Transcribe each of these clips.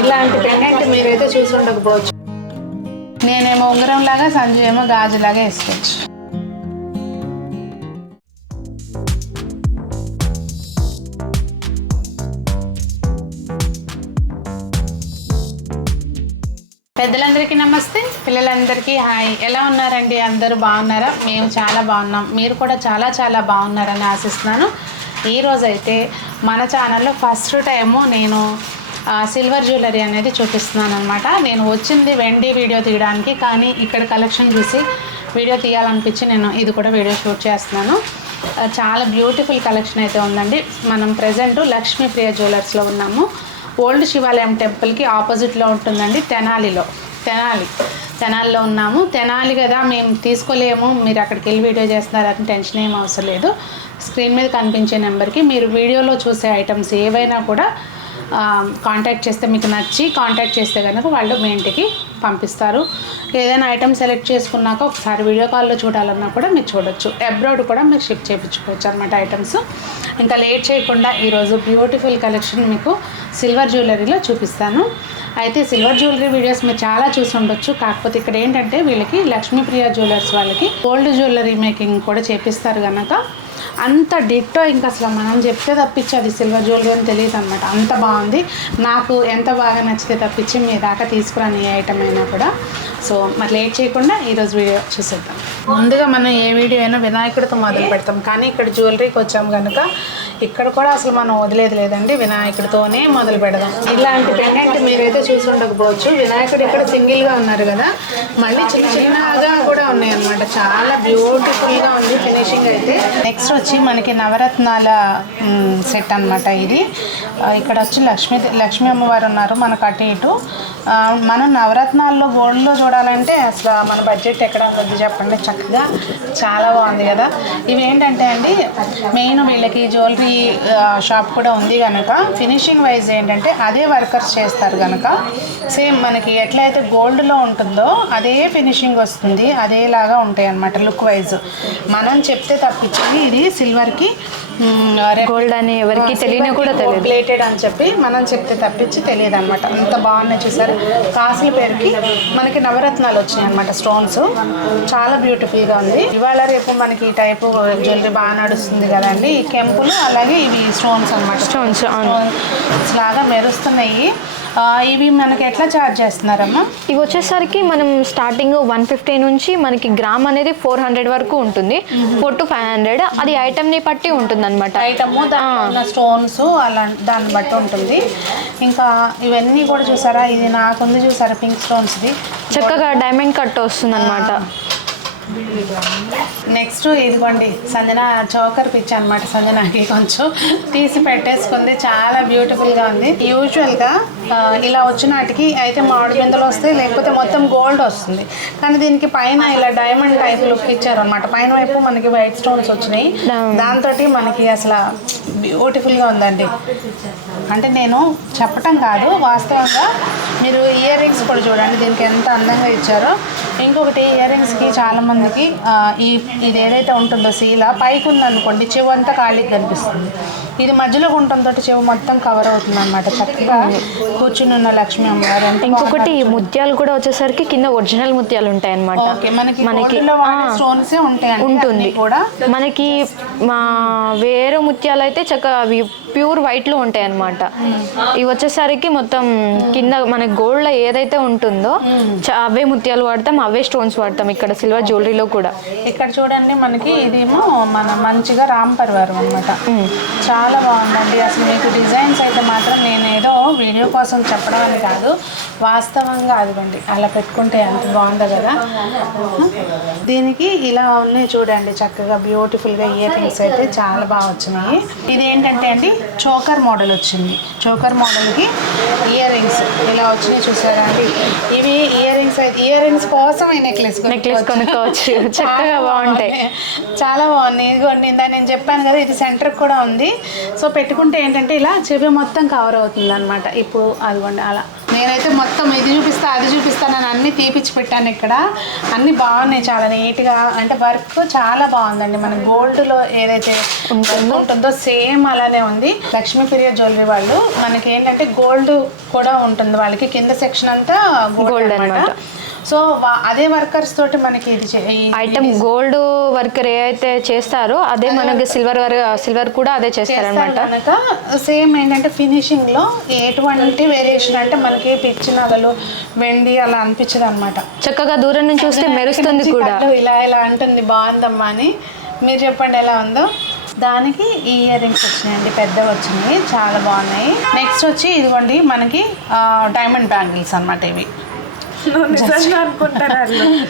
ఇలాంటి పెండెంట్ మీరైతే చూసి ఉండకపోవచ్చు. నేనేమో ఉంగరం లాగా, సంజు ఏమో గాజులాగా వేసుకోవచ్చు. పెద్దలందరికీ నమస్తే, పిల్లలందరికీ హాయ్. ఎలా ఉన్నారండి? అందరూ బాగున్నారా? మేము చాలా బాగున్నాం. మీరు కూడా చాలా చాలా బాగున్నారని ఆశిస్తున్నాను. ఈరోజైతే మన ఛానల్లో ఫస్ట్ టైము నేను సిల్వర్ జ్యువెలరీ అనేది చూపిస్తున్నాను అనమాట. నేను వచ్చింది వెండి వీడియో తీయడానికి, కానీ ఇక్కడ కలెక్షన్ చూసి వీడియో తీయాలనిపించి నేను ఇది కూడా వీడియో షూట్ చేస్తున్నాను. చాలా బ్యూటిఫుల్ కలెక్షన్ అయితే ఉందండి. మనం ప్రజెంట్ లక్ష్మీప్రియ జ్యువెలర్స్లో ఉన్నాము. ఓల్డ్ శివాలయం టెంపుల్కి ఆపోజిట్లో ఉంటుందండి. తెనాలిలో ఉన్నాము. తెనాలి కదా, మేము తీసుకోలేము, మీరు అక్కడికి వెళ్ళి వీడియో చేస్తున్నారని టెన్షన్ ఏం అవసరం లేదు. స్క్రీన్ మీద కనిపించే నెంబర్కి మీరు వీడియోలో చూసే ఐటమ్స్ ఏవైనా కూడా కాంటాక్ట్ చేస్తే, మీకు నచ్చి కాంటాక్ట్ చేస్తే కనుక వాళ్ళు మీ ఇంటికి పంపిస్తారు. ఏదైనా ఐటమ్ సెలెక్ట్ చేసుకున్నాక ఒకసారి వీడియో కాల్లో చూడాలన్నా కూడా మీరు చూడొచ్చు. అబ్రాడ్ కూడా మీరు షిప్ చేయించుకోవచ్చు అనమాట ఐటమ్స్. ఇంకా లేట్ చేయకుండా ఈరోజు బ్యూటిఫుల్ కలెక్షన్ మీకు సిల్వర్ జ్యువెలరీలో చూపిస్తాను. అయితే సిల్వర్ జ్యువెలరీ వీడియోస్ మీరు చాలా చూసి ఉండొచ్చు. కాకపోతే ఇక్కడ ఏంటంటే వీళ్ళకి లక్ష్మీప్రియ జ్యువెలర్స్ వాళ్ళకి గోల్డ్ జ్యువెలరీ మేకింగ్ కూడా చేపిస్తారు కనుక అంత డిట్టో ఇంకా అసలు మనం చెప్తే తప్పించి అది సిల్వర్ జ్యువెలరీ అని తెలియదు అనమాట. అంత బాగుంది. నాకు ఎంత బాగా నచ్చితే తప్పించి మీ దాకా తీసుకురాని ఏ ఐటమ్ అయినా కూడా. సో మరి లేట్ చేయకుండా ఈరోజు వీడియో చూసేద్దాం. ముందుగా మనం ఏ వీడియో అయినా వినాయకుడితో మొదలు పెడతాం, కానీ ఇక్కడ జ్యువెలరీకి వచ్చాం కనుక ఇక్కడ కూడా అసలు మనం వదిలేదు లేదండి, వినాయకుడితోనే మొదలు పెడదాం. ఇలాంటి పెండెంట్ మీరైతే చూసి ఉండకపోవచ్చు. వినాయకుడు ఇక్కడ సింగిల్గా ఉన్నారు కదా, మళ్ళీ చిన్నగా కూడా ఉన్నాయి అనమాట. చాలా బ్యూటిఫుల్గా ఉంది ఫినిషింగ్ అయితే. నెక్స్ట్ వచ్చి మనకి నవరత్నాల సెట్ అనమాట ఇది. ఇక్కడ వచ్చి లక్ష్మీ అమ్మవారు ఉన్నారు మనకు అటు ఇటు. మనం నవరత్నాల్లో గోల్డ్లో చూడాలంటే అసలు మన బడ్జెట్ ఎక్కడ ఉంటుంది చెప్పండి. చక్కగా చాలా బాగుంది కదా. ఇవి ఏంటంటే అండి, మెయిన్ వీళ్ళకి జ్యువెలరీ షాప్ కూడా ఉంది కనుక ఫినిషింగ్ వైజ్ ఏంటంటే అదే వర్కర్స్ చేస్తారు కనుక సేమ్ మనకి ఎట్లయితే గోల్డ్లో ఉంటుందో అదే ఫినిషింగ్ వస్తుంది, అదేలాగా ఉంటాయి అన్నమాట లుక్ వైజ్. మనం చెప్తే తప్పించింది ఇది సిల్వర్కి గోల్డ్ అని ఎవరికి తెలియని కూడా తెలియదు, ప్లేటెడ్ అని చెప్పి మనం చెప్తే తప్పించి తెలియదు అనమాట. అంత బాగున్నాయి చూసారు. కాసుల పేరుకి మనకి నవరత్నాలు వచ్చినాయి అనమాట, స్టోన్స్. చాలా బ్యూటిఫుల్గా ఉంది. ఇవాళ రేపు మనకి ఈ టైపు జ్యువెలరీ బాగా నడుస్తుంది కదండి. ఈ కెంపులు అలాగే ఇవి స్టోన్స్ అనమాట. స్టోన్స్ లాగా మెరుస్తున్నాయి. ఇవి మనకి ఎట్లా ఛార్జ్ చేస్తున్నారమ్మా? ఇవి వచ్చేసరికి మనం స్టార్టింగ్ 150 నుంచి మనకి గ్రామ్ అనేది 400 వరకు ఉంటుంది. 400 to 500 అది ఐటమ్ని బట్టి ఉంటుంది అనమాట. ఐటమ్ స్టోన్స్ అలా దాన్ని బట్టి ఉంటుంది. ఇంకా ఇవన్నీ కూడా చూసారా, ఇది నాకుంది చూసారా పింక్ స్టోన్స్ది, చక్కగా డైమండ్ కట్ వస్తుంది అనమాట. నెక్స్ట్ ఇదిగోండి సంజన చౌకర్ పిచ్ అనమాట. సంజనకి కొంచెం తీసి పెట్టేసుకుంది. చాలా బ్యూటిఫుల్గా ఉంది. యూజువల్గా ఇలా వచ్చినాటికి అయితే మామిడి బిందెలు వస్తాయి, లేకపోతే మొత్తం గోల్డ్ వస్తుంది. కానీ దీనికి పైన ఇలా డైమండ్ టైప్ లుక్ ఇచ్చారు అనమాట. పైన వైపు మనకి వైట్ స్టోన్స్ వచ్చినాయి. దాంతో మనకి అసలు బ్యూటిఫుల్గా ఉందండి. అంటే నేను చెప్పటం కాదు, వాస్తవంగా మీరు ఇయర్ రింగ్స్ కూడా చూడండి దీనికి ఎంత అందంగా ఇచ్చారో. ఇంకొకటి ఇయర్ రింగ్స్కి చాలామందికి ఇది ఏదైతే ఉంటుందో శీల పైకి ఉందనుకోండి, చెవు అంతా ఖాళీకి కనిపిస్తుంది. ఇది మధ్యలో ఉంటుందో చెవు మొత్తం కవర్ అవుతుంది అనమాట. చక్కగా కూర్చుని ఉన్న లక్ష్మీ అమ్మవారు. ఇంకొకటి ముత్యాలు కూడా వచ్చేసరికి కింద ఒరిజినల్ ముత్యాలు ఉంటాయి అనమాట. ఉంటుంది కూడా మనకి వేరే ముత్యాలు అయితే చక్కగా అవి ప్యూర్ వైట్లో ఉంటాయి అన్నమాట. ఇవి వచ్చేసరికి మొత్తం కింద మన గోల్డ్లో ఏదైతే ఉంటుందో అవే ముత్యాలు వాడతాం, అవే స్టోన్స్ వాడతాం ఇక్కడ సిల్వర్ జ్యువెలరీలో కూడా. ఇక్కడ చూడండి మనకి ఇదేమో మన మంచిగా రామ్ పరివారం అనమాట. చాలా బాగుందండి. అసలు మీకు డిజైన్స్ అయితే మాత్రం నేను ఏదో వీడియో కోసం చెప్పడం అని కాదు, వాస్తవంగా అదిగోండి అలా పెట్టుకుంటే ఎంత బాగుందో కదా. దీనికి ఇలా ఉన్నాయి చూడండి, చక్కగా బ్యూటిఫుల్గా ఇయర్ రింగ్స్ అయితే చాలా బాగా వచ్చినాయి. ఇది ఏంటంటే అండి చోకర్ మోడల్ వచ్చింది. చోకర్ మోడల్కి ఇయర్ రింగ్స్ ఇలా వచ్చినాయి చూసారా అండి. ఇవి ఇయర్ రింగ్స్ అయితే ఇయర్ రింగ్స్ కోసం నెక్లెస్ కొనుక్కోవచ్చు. చక్కగా బాగుంటాయి, చాలా బాగుంది. ఇదిగోండి ఇందా నేను చెప్పాను కదా, ఇది సెంటర్ కూడా ఉంది. సో పెట్టుకుంటే ఏంటంటే ఇలా చెవి మొత్తం కవర్ అవుతుంది అనమాట. ఇప్పుడు అదిగోండి అలా నేనైతే మొత్తం ఇది చూపిస్తా అది చూపిస్తానని అన్నీ తీపిచ్చి పెట్టాను ఇక్కడ. అన్నీ బాగున్నాయి, చాలా నీట్గా, అంటే వర్క్ చాలా బాగుందండి. మన గోల్డ్లో ఏదైతే ఉంటుందో సేమ్ అలానే ఉంది. లక్ష్మీప్రియ జ్యువెలరీ వాళ్ళు మనకి ఏంటంటే గోల్డ్ కూడా ఉంటుంది వాళ్ళకి, కింద సెక్షన్ అంతా గోల్డ్ అన్నమాట. సో అదే వర్కర్స్ తోటి మనకి ఇది ఐటమ్ గోల్డ్ వర్కర్ ఏ అయితే చేస్తారో అదే మనకి సిల్వర్ కూడా అదే చేస్తారనమాట. కనుక సేమ్ ఏంటంటే ఫినిషింగ్ లో ఎటువంటి వేరియేషన్ అంటే మనకి పిచ్చి నగలు వెండి అలా అనిపించదు అనమాట. చక్కగా దూరం నుంచి చూస్తే మెరుస్తుంది కూడా, ఇలా ఇలా అంటుంది బాగుందమ్మా అని. మీరు చెప్పండి ఎలా ఉందో. దానికి ఈ ఇయర్ రింగ్స్ వచ్చినాయండి, పెద్దవి వచ్చినాయి, చాలా బాగున్నాయి. నెక్స్ట్ వచ్చి ఇదిగోండి మనకి డైమండ్ బ్యాంగిల్స్ అనమాట. ఇవి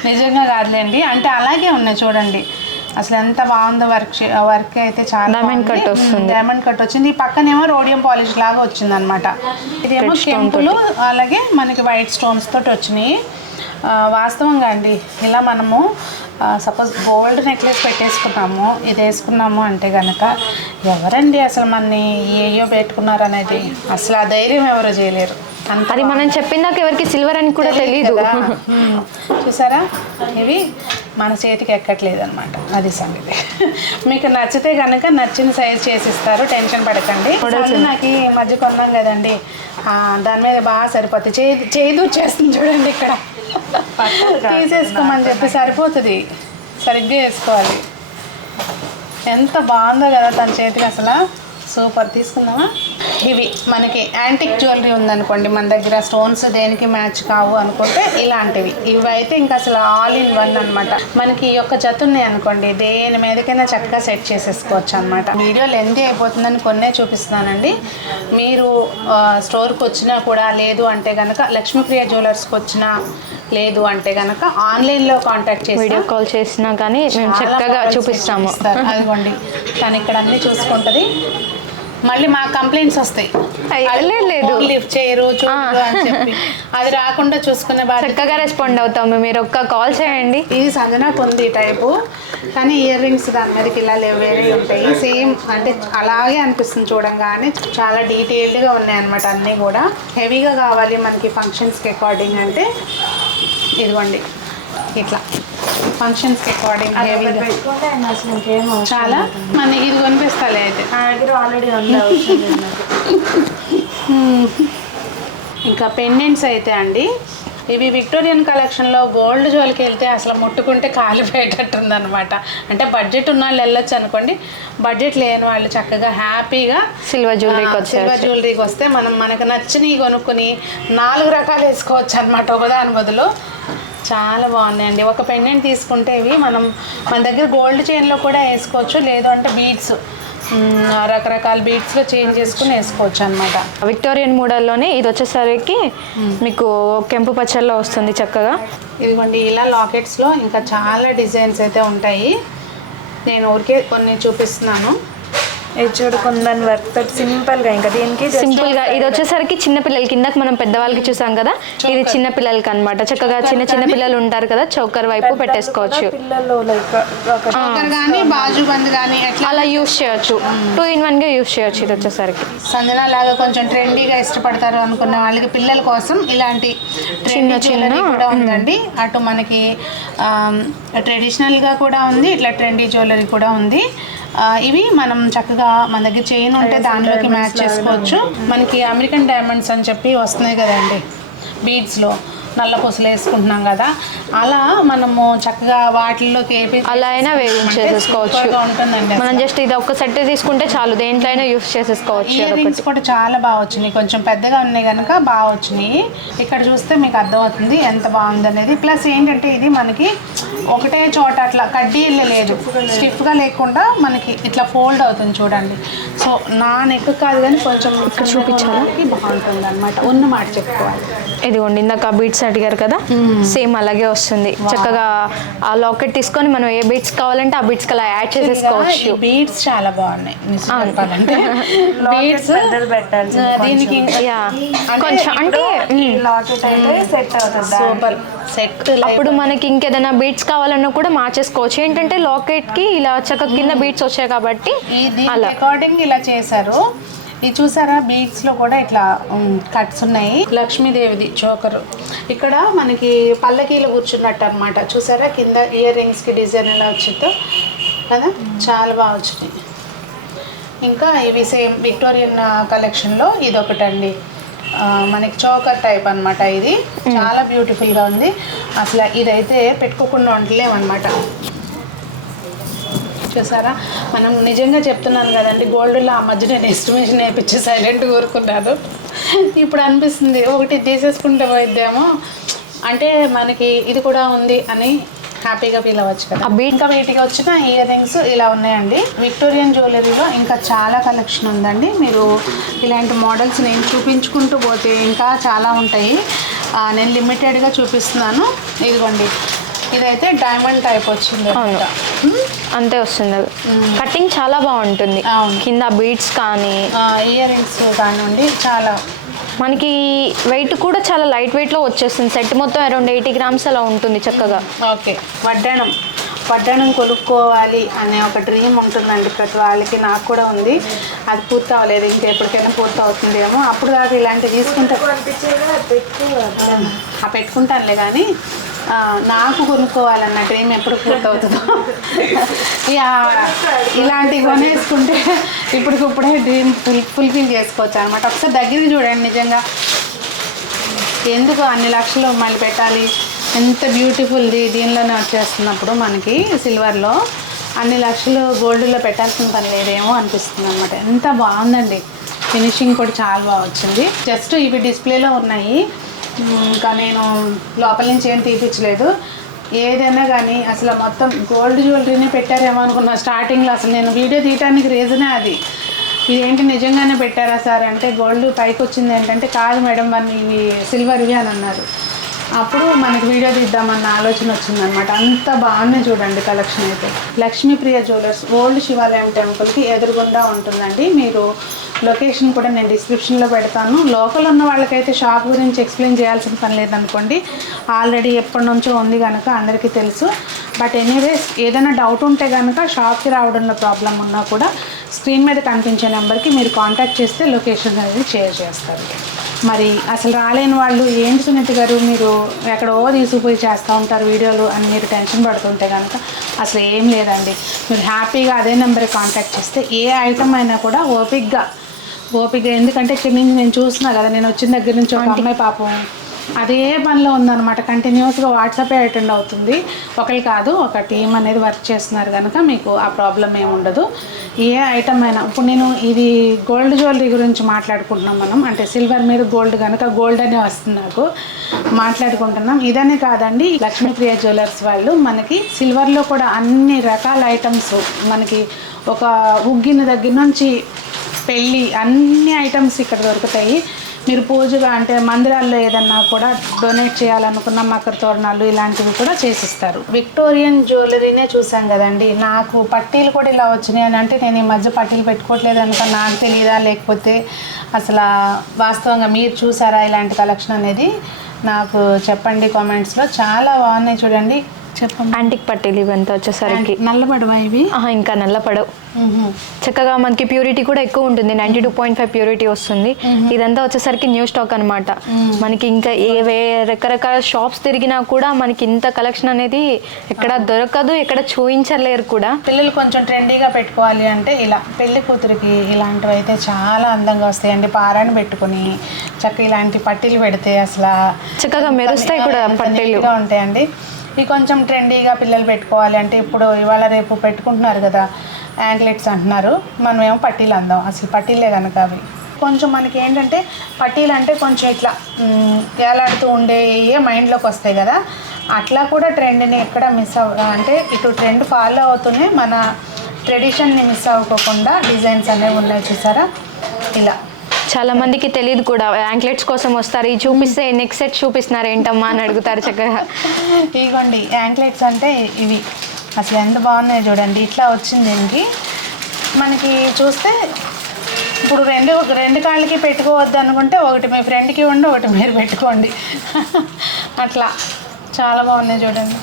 నిజంగా కాదులేండి, అంటే అలాగే ఉన్నాయి చూడండి. అసలు ఎంత బాగుందో వర్క్ అయితే చాలా డైమండ్ కట్ వస్తుంది. డైమండ్ కట్ వచ్చింది. ఈ పక్కనేమో రోడియం పాలిష్ లాగా వచ్చింది అనమాట. ఇదేమో కెంపులు అలాగే మనకి వైట్ స్టోన్స్ తోటి వచ్చినాయి. వాస్తవంగా అండి ఇలా మనము సపోజ్ గోల్డ్ నెక్లెస్ పెట్టేసుకున్నాము, ఇది వేసుకున్నాము అంటే కనుక ఎవరండి అసలు మనని ఏయో పెట్టుకున్నారు అనేది అసలు ఆ ధైర్యం ఎవరో చేయలేరు. అది మనం చెప్పిందాక ఎవరికి సిల్వర్ అని కూడా తెలియదు. చూసారా, ఇవి మన చేతికి ఎక్కట్లేదు అనమాట, అది సంగతి. మీకు నచ్చితే కనుక నచ్చిన సైజ్ చేసిస్తారు, టెన్షన్ పడకండి. నాకు ఈ మధ్య కొన్నాం కదండి, దాని మీద బాగా సరిపోతుంది. చేదు చేస్తుంది చూడండి ఇక్కడ, తీసేసుకోమని చెప్పి సరిపోతుంది, సరిగ్గా వేసుకోవాలి. ఎంత బాగుందో కదా తన చేతికి, అసలు సూపర్. తీసుకుందామా? ఇవి మనకి యాంటిక్ జ్యువెలరీ ఉందనుకోండి మన దగ్గర, స్టోన్స్ దేనికి మ్యాచ్ కావు అనుకుంటే ఇలాంటివి, ఇవి అయితే ఇంకా అసలు ఆల్ ఇన్ వన్ అనమాట. మనకి ఈ యొక్క జత ఉన్నాయి అనుకోండి, దేని మీదకైనా చక్కగా సెట్ చేసేసుకోవచ్చు అనమాట. వీడియో లెంతీ అయిపోతుందని కొన్నే చూపిస్తున్నానండి. మీరు స్టోర్కి వచ్చినా కూడా, లేదు అంటే కనుక లక్ష్మీప్రియ జ్యువెలర్స్కి వచ్చినా, లేదు అంటే కనుక ఆన్లైన్లో కాంటాక్ట్ చేసి వీడియో కాల్ చేసినా కానీ మేము చక్కగా చూపిస్తాము. అదిగోండి తను ఇక్కడ అన్నీ చూసుకుంటుంది. మళ్ళీ మా కంప్లైంట్స్ వస్తాయి, లేదు లిఫ్ట్ చేయరు చూడరు అని చెప్పి. అది రాకుండా చూసుకునే బాగా చక్కగా రెస్పాండ్ అవుతాము, మీరు ఒక్క కాల్ చేయండి. ఇది సంజనాకు ఉంది ఈ టైపు, కానీ ఇయర్ రింగ్స్ దాని మీదకి ఇలా వేరే ఉంటాయి. సేమ్ అంటే అలాగే అనిపిస్తుంది చూడంగానే, చాలా డీటెయిల్డ్గా ఉన్నాయి అనమాట. అన్నీ కూడా హెవీగా కావాలి మనకి ఫంక్షన్స్కి అకార్డింగ్ అంటే ఇదిగోండి ఇట్లా ఫంక్షన్స్కి అకార్డింగ్ హెవీగా చాలా మనకి ఇది కనిపిస్తాలే. అయితే ఆల్రెడీ ఇంకా పెండెంట్స్ అయితే అండి, ఇవి విక్టోరియన్ కలెక్షన్లో గోల్డ్ జ్యువెల్కి వెళ్తే అసలు ముట్టుకుంటే కాలిపోయేటట్టుంది అనమాట. అంటే బడ్జెట్ ఉన్న వాళ్ళు వెళ్ళొచ్చు అనుకోండి, బడ్జెట్ లేని వాళ్ళు చక్కగా హ్యాపీగా సిల్వర్ జ్యువెలరీకి వస్తే మనకు నచ్చినవి కొనుక్కొని 4 రకాలు వేసుకోవచ్చు అనమాట ఒకదాని బదులు. చాలా బాగున్నాయండి. ఒక పెండెంట్ తీసుకుంటే ఇవి మన దగ్గర గోల్డ్ చైన్లో కూడా వేసుకోవచ్చు, లేదు అంటే బీడ్స్ రకరకాల బీడ్స్లో చేంజ్ చేసుకుని వేసుకోవచ్చు అనమాట. విక్టోరియన్ మోడల్లోనే ఇది వచ్చేసరికి మీకు కెంపు పచ్చల్లో వస్తుంది చక్కగా. ఇదిగోండి ఇలా లాకెట్స్లో ఇంకా చాలా డిజైన్స్ అయితే ఉంటాయి. నేను ఊరికే కొన్ని చూపిస్తున్నాను. ఇది చూడుకుందని వర్క్ తోటి సింపుల్గా, ఇంకా దీనికి సింపుల్గా ఇది వచ్చేసరికి చిన్నపిల్లలకి, ఇందాక మనం పెద్దవాళ్ళకి చూసాం కదా, ఇది చిన్నపిల్లలకి అనమాట. చక్కగా చిన్న పిల్లలు ఉంటారు కదా, చౌకర్ వైపు పెట్టేసుకోవచ్చు. పిల్లలు లైక్ కానీ బాజు బంద్ కానీ అలా యూస్ చేయొచ్చు, 2 in 1 గా యూస్ చేయొచ్చు. ఇది వచ్చేసరికి సంజన లాగా కొంచెం ట్రెండీగా ఇష్టపడతారు అనుకున్న వాళ్ళకి, పిల్లల కోసం ఇలాంటి చిన్న కూడా ఉందండి. అటు మనకి ట్రెడిషనల్గా కూడా ఉంది, ఇట్లా ట్రెండీ జ్యువెలరీ కూడా ఉంది. ఇవి మనం చక్కగా మన దగ్గర చైన్ ఉంటే దానిలోకి మ్యాచ్ చేసుకోవచ్చు. మనకి అమెరికన్ డైమండ్స్ అని చెప్పి వస్తున్నాయి కదండి బీడ్స్లో, నల్ల పూసలు వేసుకుంటున్నాం కదా, అలా మనము చక్కగా వాటిల్లోకి అలా అయినా వేయించేసుకోవచ్చు. ఉంటుందండి. మనం జస్ట్ ఇది ఒక సెట్ తీసుకుంటే చాలు, దేంట్లో అయినా యూస్ చేసేసుకోవచ్చు. ఇయర్ రింగ్స్ కూడా చాలా బాగా వచ్చినాయి, కొంచెం పెద్దగా ఉన్నాయి కనుక బాగా వచ్చినాయి. ఇక్కడ చూస్తే మీకు అర్థమవుతుంది ఎంత బాగుంది అనేది. ప్లస్ ఏంటంటే ఇది మనకి ఒకటే చోట అట్లా కడ్డీలు లేదు, స్టిఫ్గా లేకుండా మనకి ఇట్లా ఫోల్డ్ అవుతుంది చూడండి. సో నా నెక్ కాదు కానీ కొంచెం ఇక్కడ చూపించడానికి బాగుంటుంది అనమాట, ఉన్న మాట చెప్పుకోవాలి. ఇదిగోండి ఇందాక బీట్స్ అడిగారు కదా, సేమ్ అలాగే వస్తుంది. చక్కగా ఆ లాకెట్ తీసుకొని మనం ఏ బీట్స్ కావాలంటే ఆ బీట్స్ అలా యాడ్ చేసేసుకోవచ్చు. బీట్స్ చాలా బాగున్నాయి బీట్స్ దీనికి కొంచెం అంటే లాకెట్ అయితే సెట్ అవుతుంది, సూపర్ సెట్. అప్పుడు మనకి ఇంకేదైనా బీట్స్ కావాలన్నా కూడా మార్చేసుకోవచ్చు. ఏంటంటే లాకెట్ కి ఇలా చక్కగా కింద బీట్స్ వచ్చాయి కాబట్టి అలా అకార్డింగ్ ఇలా చేశారు. ఇది చూసారా బీడ్స్లో కూడా ఇట్లా కట్స్ ఉన్నాయి. లక్ష్మీదేవిది చోకరు. ఇక్కడ మనకి పల్లకీలో కూర్చున్నట్టు అనమాట. చూసారా కింద ఇయర్ రింగ్స్కి డిజైన్ ఎలా వచ్చిందో కదా, చాలా బాగా వచ్చినాయి. ఇంకా ఇవి సేమ్ విక్టోరియన్ కలెక్షన్లో ఇదొకటండి, మనకి చోకర్ టైప్ అనమాట. ఇది చాలా బ్యూటిఫుల్గా ఉంది. అసలు ఇదైతే పెట్టుకోకుండా ఉండలేమన్నమాట. చూసారా, మనం నిజంగా చెప్తున్నాను కదండి, గోల్డ్లో ఆ మధ్య నేను ఎస్టిమేషన్ వేయించి సైలెంట్ కోరుకున్నాను. ఇప్పుడు అనిపిస్తుంది ఒకటి తీసేసుకుంటే పోయిద్దామో, అంటే మనకి ఇది కూడా ఉంది అని హ్యాపీగా ఫీల్ అవ్వచ్చు కదా. ఇంకా వీటికి వచ్చిన ఇయర్ రింగ్స్ ఇలా ఉన్నాయండి. విక్టోరియన్ జ్యువెలరీలో ఇంకా చాలా కలెక్షన్ ఉందండి. మీరు ఇలాంటి మోడల్స్ నేను చూపించుకుంటూ పోతే ఇంకా చాలా ఉంటాయి. నేను లిమిటెడ్గా చూపిస్తున్నాను. ఇదిగోండి, ఇదైతే డైమండ్ టైప్ వచ్చింది. అంతే వస్తుంది. కటింగ్ చాలా బాగుంటుంది. కింద బీడ్స్ కానీ ఇయర్ రింగ్స్ కానివ్వండి, చాలా మనకి వెయిట్ కూడా చాలా లైట్ వెయిట్లో వచ్చేస్తుంది. సెట్ మొత్తం అరౌండ్ 80 grams అలా ఉంటుంది చక్కగా. ఓకే, వడ్డాణం కొనుక్కోవాలి అనే ఒక డ్రీమ్ ఉంటుందండి ప్రతి వాళ్ళకి. నాకు కూడా ఉంది. అది పూర్తి అవ్వలేదు, ఇంకెప్పటికైనా పూర్తి అవుతుందేమో. అప్పుడు దాకా ఇలాంటివి తీసుకుంటే పెట్టుకుంటానులే, కానీ నాకు కొనుక్కోవాలన్న డ్రీమ్ ఎప్పుడు పూర్తవుతుందో. ఇలాంటివి కొనేసుకుంటే ఇప్పటికిప్పుడే డ్రీమ్ ఫుల్ఫిల్ చేసుకోవచ్చు అనమాట. ఒకసారి దగ్గరికి చూడండి, నిజంగా ఎందుకు అన్ని లక్షలు మళ్ళీ పెట్టాలి. ఎంత బ్యూటిఫుల్ది దీనిలోనే వచ్చేస్తున్నప్పుడు మనకి సిల్వర్లో అన్ని లక్షలు గోల్డ్లో పెట్టాల్సిన పని లేదేమో అనిపిస్తుంది అనమాట. ఎంత బాగుందండి, ఫినిషింగ్ కూడా చాలా బాగా వచ్చింది. జస్ట్ ఇవి డిస్ప్లేలో ఉన్నాయి, ఇంకా నేను లోపల నుంచి ఏం తీపించలేదు. ఏదైనా కానీ అసలు మొత్తం గోల్డ్ జ్యువెలరీనే పెట్టారేమో అనుకున్నా స్టార్టింగ్లో. అసలు నేను వీడియో తీయడానికి రీజనే అది. ఇదేంటి నిజంగానే పెట్టారా సార్ అంటే, గోల్డ్ పైకి వచ్చింది ఏంటంటే, కాదు మేడం మరి ఇవి సిల్వర్వి అని అన్నారు. అప్పుడు మనకి వీడియో తీద్దామన్న ఆలోచన వచ్చిందనమాట. అంత బాగున్నాయి చూడండి కలెక్షన్ అయితే. లక్ష్మీప్రియ జ్యువెలర్స్ ఓల్డ్ శివాలయం టెంపుల్కి ఎదురుగుండా ఉంటుందండి. మీరు లొకేషన్ కూడా నేను డిస్క్రిప్షన్లో పెడతాను. లోకల్ ఉన్న వాళ్ళకైతే షాప్ గురించి ఎక్స్ప్లెయిన్ చేయాల్సిన పని లేదనుకోండి, ఆల్రెడీ ఎప్పటి నుంచో ఉంది కనుక అందరికీ తెలుసు. బట్ ఎనీవేస్ ఏదైనా డౌట్ ఉంటే కనుక షాప్కి రావడంలో ప్రాబ్లం ఉన్నా కూడా స్క్రీన్ మీద కనిపించే నెంబర్కి మీరు కాంటాక్ట్ చేస్తే లొకేషన్ అనేది షేర్ చేస్తారు. మరి అసలు రాలేని వాళ్ళు ఏంటి సునీత గారు మీరు ఎక్కడో తీసుకుపోయి చేస్తూ ఉంటారు వీడియోలు అని మీరు టెన్షన్ పడుతుంటే కనుక అసలు ఏం లేదండి. మీరు హ్యాపీగా అదే నెంబర్కి కాంటాక్ట్ చేస్తే ఏ ఐటమ్ అయినా కూడా ఓపిక్గా, ఎందుకంటే ఇక్కడ నుంచి నేను చూస్తున్నా కదా, నేను వచ్చిన దగ్గర నుంచి ఒక అమ్మాయి పాపం అదే పనిలో ఉందన్నమాట. కంటిన్యూస్గా వాట్సాపే అటెండ్ అవుతుంది. ఒకళ్ళు కాదు, ఒక టీం అనేది వర్క్ చేస్తున్నారు కనుక మీకు ఆ ప్రాబ్లం ఏమి ఉండదు. ఏ ఐటమ్ అయినా, ఇప్పుడు నేను ఇది గోల్డ్ జ్యువెలరీ గురించి మాట్లాడుకుంటున్నాం మనం, అంటే సిల్వర్ మీద గోల్డ్ కనుక గోల్డ్ అనే వస్తుంది నాకు మాట్లాడుకుంటున్నాం. ఇదనే కాదండి, లక్ష్మీప్రియ జ్యువెలర్స్ వాళ్ళు మనకి సిల్వర్లో కూడా అన్ని రకాల ఐటమ్స్, మనకి ఒక ఉగ్గిన దగ్గర నుంచి పెళ్ళి అన్ని ఐటమ్స్ ఇక్కడ దొరుకుతాయి. మీరు పూజగా అంటే మందిరాల్లో ఏదన్నా కూడా డొనేట్ చేయాలనుకున్న మకర తోరణాలు ఇలాంటివి కూడా చేసిస్తారు. విక్టోరియన్ జ్యువెలరీనే చూసాం కదండి, నాకు పట్టీలు కూడా ఇలా వచ్చినాయి అని అంటే నేను ఈ మధ్య పట్టీలు పెట్టుకోవట్లేదు అనుక నాకు తెలియదా, లేకపోతే అసలు వాస్తవంగా మీరు చూసారా ఇలాంటి కలెక్షన్ అనేది నాకు చెప్పండి కామెంట్స్లో. చాలా బాగున్నాయి చూడండి. చెప్పండి. యాంటిక్ పట్టీలు ఇవంతా వచ్చేసరికి నల్లపడవా ఇవి? ఇంకా నల్లపడవు. చక్కగా మనకి ప్యూరిటీ కూడా ఎక్కువ ఉంటుంది, 92.5 ప్యూరిటీ వస్తుంది. ఇదంతా వచ్చేసరికి న్యూ స్టాక్ అనమాట. మనకి ఇంకా రకరకాల షాప్స్ తిరిగినా కూడా మనకి ఇంత కలెక్షన్ అనేది ఎక్కడ దొరకదు, ఎక్కడ చూపించలేరు కూడా. పిల్లలు కొంచెం ట్రెండీగా పెట్టుకోవాలి అంటే ఇలా పెళ్లి కూతురికి ఇలాంటివి అయితే చాలా అందంగా వస్తాయండి. పారాన్ని పెట్టుకుని చక్కగా ఇలాంటి పట్టీలు పెడితే అసలు చక్కగా మెరుస్తాయి కూడా, పట్టీలు ఉంటాయండి. ఇవి కొంచెం ట్రెండీగా పిల్లలు పెట్టుకోవాలి అంటే, ఇప్పుడు ఇవాళ రేపు పెట్టుకుంటున్నారు కదా యాంక్లెట్స్ అంటున్నారు, మనం ఏమో పట్టీలు అందాం. అసలు పట్టీలే కనుక అవి కొంచెం మనకి ఏంటంటే పట్టీలు అంటే కొంచెం ఇట్లా వేలాడుతూ ఉండే మైండ్లోకి వస్తాయి కదా, అట్లా కూడా ట్రెండ్ని ఎక్కడ మిస్ అంటే ఇటు ట్రెండ్ ఫాలో అవుతూనే మన ట్రెడిషన్ని మిస్ అవ్వకుండా డిజైన్స్ అనేవి ఉన్నాయి చూసారా. ఇలా చాలా మందికి తెలియదు కూడా, యాంక్లెట్స్ కోసం వస్తారు, ఈ చూపిస్తే నెక్స్ట్ సెట్ చూపిస్తున్నారు ఏంటమ్మా అని అడుగుతారు చక్కగా. ఇదిగోండి యాంక్లెట్స్ అంటే ఇవి అసలు ఎంత బాగున్నాయి చూడండి. ఇట్లా వచ్చింది దీనికి మనకి చూస్తే ఇప్పుడు రెండు కాళ్ళకి పెట్టుకోవద్దు అనుకుంటే ఒకటి మీ ఫ్రెండ్కి ఇవ్వండి, ఒకటి మీరు పెట్టుకోండి. అట్లా చాలా బాగున్నాయి చూడండి.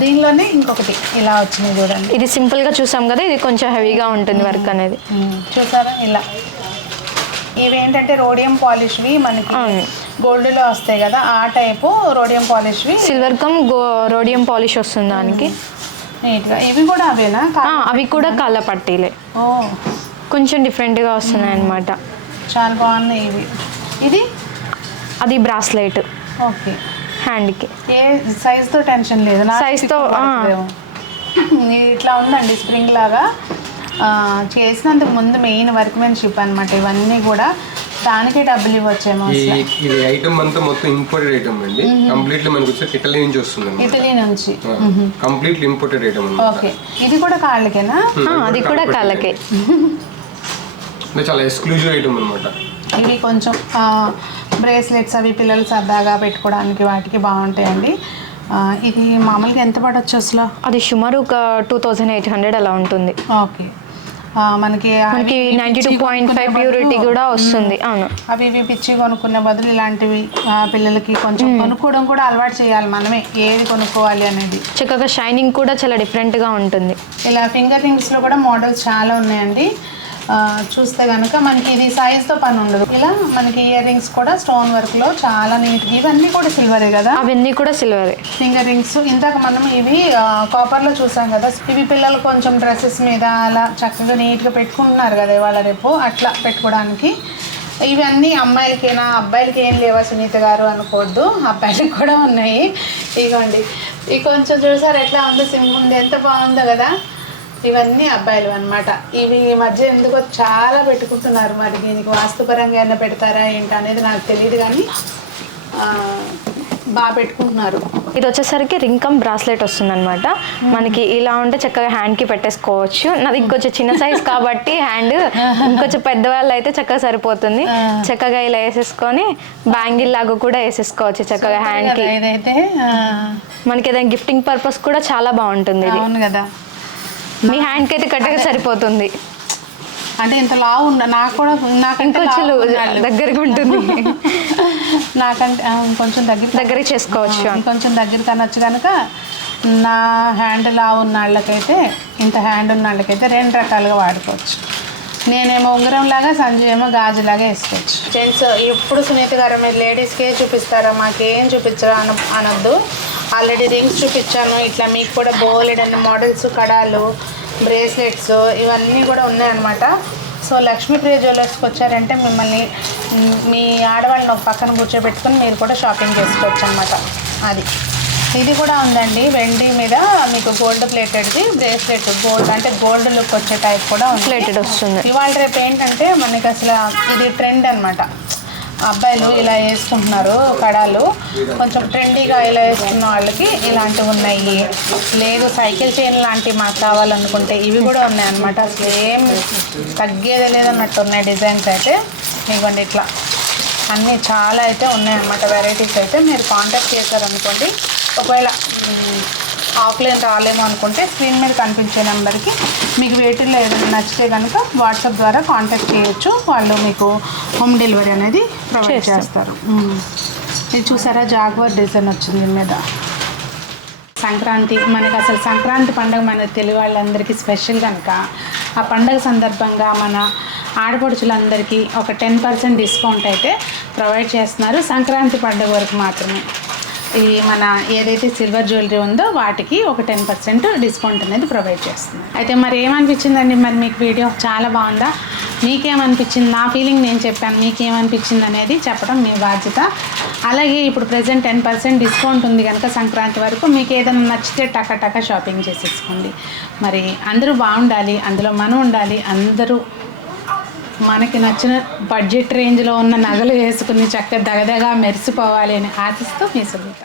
దీనిలోనే ఇంకొకటి ఇలా వచ్చినాయి చూడండి. ఇది సింపుల్గా చూసాం కదా, ఇది కొంచెం హెవీగా ఉంటుంది వర్క్ అనేది. చూసారా ఇలా ఇవి ఏంటంటే రోడియం పాలిష్వి మనకి గోల్డ్లో వస్తాయి కదా, ఆ టైపు రోడియం పాలిష్వి. సిల్వర్ కమ్ రోడియం పాలిష్ వస్తుంది దానికి నీట్గా. ఇవి కూడా అవేనా? అవి కూడా కాళ్ళ పట్టీలే, ఓ కొంచెం డిఫరెంట్గా వస్తున్నాయి అన్నమాట. చాలా బాగున్నాయి ఇవి. ఇది అది బ్రాస్లెట్, ఓకే. హ్యాండ్కి. ఏ సైజ్తో టెన్షన్ లేదు, సైజ్తో ఇట్లా ఉందండి స్ప్రింగ్ లాగా. చేసినందుకు ముందు మెయిన్ వర్క్మెన్షిప్ అనమాట. ఇవన్నీ కూడా దానికే డబ్బులు ఇవ్వచ్చేమో. ఇది ఐటమ్ అంతా మొత్తం ఇంపోర్టెడ్ ఐటమ్ అండి. కంప్లీట్లీ మనకి వచ్చి ఇటలీ నుంచి వస్తుంది. ఇటలీ నుంచి కంప్లీట్లీ ఇంపోర్టెడ్ ఐటమ్. ఓకే. ఇది కూడా కాళ్ళకేనా? అది కూడా కాళ్ళకే. చాలా ఎక్స్క్లూజివ్ ఐటమ్ అనమాట. ఇవి కొంచెం బ్రేస్లెట్స్ అవి పిల్లలు సరదాగా పెట్టుకోవడానికి వాటికి బాగుంటాయండి. ఇది మామూలుగా ఎంత పడవచ్చు అసలు? అది సుమారు ఒక 2800 అలా ఉంటుంది. ఓకే. మనకి 92.5 ప్యూరిటీ కూడా వస్తుంది. అవును. అవి ఇవి పిచ్చి కొనుక్కునే బదులు ఇలాంటివి పిల్లలకి కొంచెం కొనుక్కోవడం కూడా అలవాటు చేయాలి మనమే, ఏది కొనుక్కోవాలి అనేది. చక్కగా షైనింగ్ కూడా చాలా డిఫరెంట్గా ఉంటుంది. ఇలా ఫింగర్ రింగ్స్లో కూడా మోడల్స్ చాలా ఉన్నాయండి. చూస్తే కనుక మనకి ఇది సైజ్తో పని ఉండదు. ఇలా మనకి ఇయర్ రింగ్స్ కూడా స్టోన్ వర్క్లో చాలా నీట్గా. ఇవన్నీ కూడా సిల్వరే కదా? అవన్నీ కూడా సిల్వరే. ఫింగర్ రింగ్స్ ఇందాక మనం ఇవి కాపర్లో చూసాం కదా, ఇవి పిల్లలు కొంచెం డ్రెస్సెస్ మీద అలా చక్కగా నీట్గా పెట్టుకుంటున్నారు కదా ఇవాళ రేపు, అట్లా పెట్టుకోవడానికి. ఇవన్నీ అమ్మాయిలకేనా, అబ్బాయిలకి ఏం లేవా సునీత గారు అనుకోవద్దు, అబ్బాయిలకి కూడా ఉన్నాయి. ఇదిగోండి, ఇవి కొంచెం చూసారు ఎట్లా ఉందో, సింపుల్ ఉంది, ఎంత బాగుందో కదా. ఇవన్నీ అబ్బాయిలు అనమాట. ఇవి ఈ మధ్య ఎందుకో చాలా పెట్టుకుంటున్నారు. మరి దీనికి వాస్తుపరంగా ఏమైనా పెడతారా ఏంటి అనేది నాకు తెలియదు, కానీ బాగా పెట్టుకుంటున్నారు. ఇది వచ్చేసరికి రింగ్ కమ్ బ్రాస్లెట్ వస్తుంది అనమాట. మనకి ఇలా ఉంటే చక్కగా హ్యాండ్కి పెట్టేసుకోవచ్చు. నాది ఇంకొంచెం చిన్న సైజ్ కాబట్టి హ్యాండ్, ఇంకొంచెం పెద్దవాళ్ళు అయితే చక్కగా సరిపోతుంది. చక్కగా ఇలా వేసేసుకొని బ్యాంగిల్ లాగా కూడా వేసేసుకోవచ్చు చక్కగా హ్యాండ్కి. ఇదైతే మనకి ఏదైనా గిఫ్టింగ్ పర్పస్ కూడా చాలా బాగుంటుంది ఇది. అవును కదా. మీ హ్యాండ్కి అయితే కరెక్ట్గా సరిపోతుంది. అంటే ఇంత లావు నాకు కూడా, నాకంటే దగ్గరగా ఉంటుంది. నాకంటే కొంచెం దగ్గర చేసుకోవచ్చు, కొంచెం దగ్గర కనొచ్చు కనుక. నా హ్యాండ్ లావు ఉన్న వాళ్ళకైతే, ఇంత హ్యాండ్ ఉన్న వాళ్ళకైతే 2 రకాలుగా వాడుకోవచ్చు. నేనేమో ఉంగరం లాగా, సంజయ్ ఏమో గాజులాగా వేసుకోవచ్చు. జెంట్స్ ఇప్పుడు సునీత గారు మీరు లేడీస్కే చూపిస్తారా, మాకేం చూపించరా అనొద్దు. ఆల్రెడీ రింగ్స్ చూపించాను. ఇట్లా మీకు కూడా బోలెడన్ని మోడల్స్, కడాలు, బ్రేస్లెట్స్ ఇవన్నీ కూడా ఉన్నాయన్నమాట. సో లక్ష్మీప్రియ జ్యువెలర్స్కి వచ్చారంటే మిమ్మల్ని, మీ ఆడవాళ్ళని ఒక పక్కన కూర్చోబెట్టుకుని మీరు కూడా షాపింగ్ చేసుకోవచ్చు అనమాట. అది ఇది కూడా ఉందండి, వెండి మీద మీకు గోల్డ్ ప్లేటెడ్ది బ్రేస్లెట్. గోల్డ్ అంటే గోల్డ్ లుక్ వచ్చే టైప్ కూడా ప్లేటెడ్ వస్తుంది. ఇవాళ రేపు ఏంటంటే మనకి అసలు ఇది ట్రెండ్ అనమాట. అబ్బాయిలు ఇలా వేసుకుంటున్నారు కడాలు, కొంచెం ట్రెండీగా ఇలా వేసుకున్న వాళ్ళకి ఇలాంటివి ఉన్నాయి. లేదు సైకిల్ చైన్ లాంటివి మాకు కావాలనుకుంటే ఇవి కూడా ఉన్నాయి అన్నమాట. సేమ్ తగ్గేదే లేదన్నట్టు ఉన్నాయి డిజైన్స్ అయితే. ఇవ్వండి ఇట్లా అన్నీ చాలా అయితే ఉన్నాయన్నమాట వెరైటీస్. అయితే మీరు కాంటాక్ట్ చేశారనుకోండి, ఒకవేళ ఆఫ్లైన్ రాలేమో అనుకుంటే స్క్రీన్ మీద కనిపించే నెంబర్కి మీకు వీటిల్లో ఏదైనా నచ్చితే కనుక వాట్సాప్ ద్వారా కాంటాక్ట్ చేయొచ్చు. వాళ్ళు మీకు హోమ్ డెలివరీ అనేది ప్రొవైడ్ చేస్తారు. ఇది చూసారా, జాగ్వర్ డిజైన్ వచ్చింది దీని మీద. సంక్రాంతి మనకు అసలు సంక్రాంతి పండుగ మన తెలుగు వాళ్ళందరికీ స్పెషల్ కనుక ఆ పండుగ సందర్భంగా మన ఆడపడుచులందరికీ ఒక 10% డిస్కౌంట్ అయితే ప్రొవైడ్ చేస్తున్నారు సంక్రాంతి పండుగ వరకు మాత్రమే. ఈ మన ఏదైతే సిల్వర్ జ్యువెలరీ ఉందో వాటికి ఒక 10% డిస్కౌంట్ అనేది ప్రొవైడ్ చేస్తుంది. అయితే మరి ఏమనిపించిందండి మరి మీకు వీడియో? చాలా బాగుందా? మీకేమనిపించింది? నా ఫీలింగ్ నేను చెప్పాను, మీకేమనిపించింది అనేది చెప్పడం మీ బాధ్యత. అలాగే ఇప్పుడు ప్రజెంట్ 10% డిస్కౌంట్ ఉంది కనుక సంక్రాంతి వరకు మీకు ఏదైనా నచ్చితే టక షాపింగ్ చేసేసుకోండి. మరి అందరూ బాగుండాలి, అందులో మనం ఉండాలి, అందరూ మనకి నచ్చిన బడ్జెట్ రేంజ్లో ఉన్న నగలు వేసుకుని చక్కగా దగదగా మెరిసిపోవాలి అని ఆశిస్తూ మీ సునీత.